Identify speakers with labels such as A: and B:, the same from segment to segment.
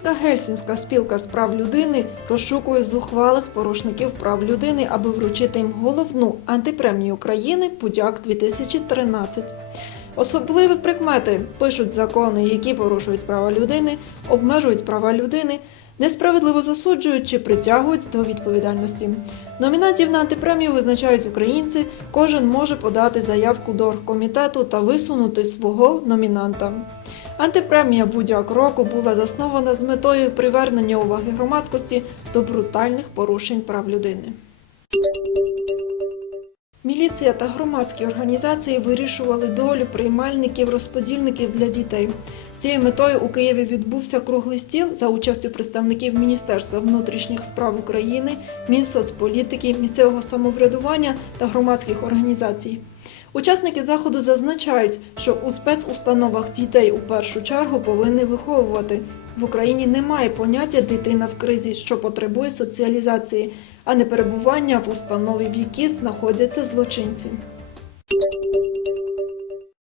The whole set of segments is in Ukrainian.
A: Українська гельсінська спілка з прав людини розшукує зухвалих порушників прав людини, аби вручити їм головну антипремію України Будяк 2013. Особливі прикмети пишуть закони, які порушують права людини, обмежують права людини, несправедливо засуджують чи притягують до відповідальності. Номінантів на антипремію визначають українці. Кожен може подати заявку до оргкомітету та висунути свого номінанта. Антипремія будь-як року була заснована з метою привернення уваги громадськості до брутальних порушень прав людини. Міліція та громадські організації вирішували долю приймальників-розподільників для дітей. З цією метою у Києві відбувся круглий стіл за участю представників Міністерства внутрішніх справ України, Мінсоцполітики, місцевого самоврядування та громадських організацій. Учасники заходу зазначають, що у спецустановах дітей у першу чергу повинні виховувати. В Україні немає поняття дитина в кризі, що потребує соціалізації, а не перебування в установі, в якій знаходяться злочинці.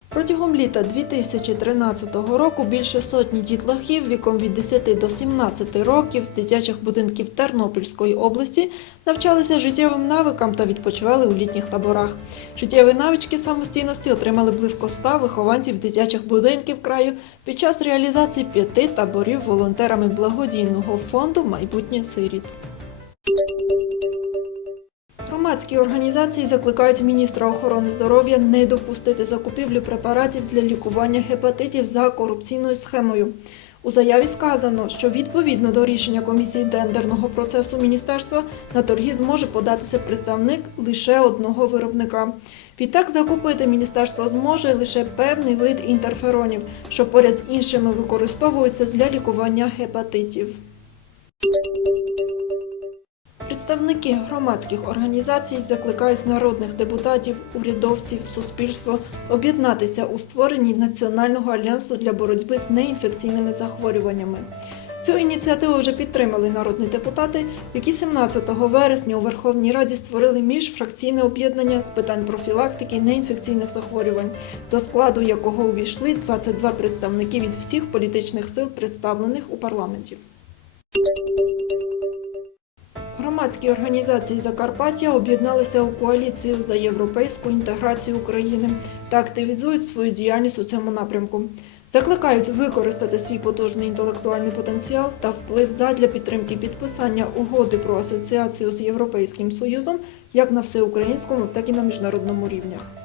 A: Протягом літа 2013 року більше сотні дітлахів віком від 10 до 17 років з дитячих будинків Тернопільської області навчалися життєвим навикам та відпочивали у літніх таборах. Життєві навички самостійності отримали близько 100 вихованців дитячих будинків краю під час реалізації п'яти таборів волонтерами благодійного фонду Майбутнє сиріт. Громадські організації закликають міністра охорони здоров'я не допустити закупівлю препаратів для лікування гепатитів за корупційною схемою. У заяві сказано, що відповідно до рішення комісії тендерного процесу міністерства на торги зможе податися представник лише одного виробника. Відтак закупити міністерство зможе лише певний вид інтерферонів, що поряд з іншими використовуються для лікування гепатитів. Представники громадських організацій закликають народних депутатів, урядовців, суспільство об'єднатися у створенні національного альянсу для боротьби з неінфекційними захворюваннями. Цю ініціативу вже підтримали народні депутати, які 17 вересня у Верховній Раді створили міжфракційне об'єднання з питань профілактики неінфекційних захворювань, до складу якого увійшли 22 представники від всіх політичних сил, представлених у парламенті. Громадські організації Закарпаття об'єдналися у коаліцію за європейську інтеграцію України та активізують свою діяльність у цьому напрямку. Закликають використати свій потужний інтелектуальний потенціал та вплив задля підтримки підписання угоди про асоціацію з Європейським Союзом як на всеукраїнському, так і на міжнародному рівнях.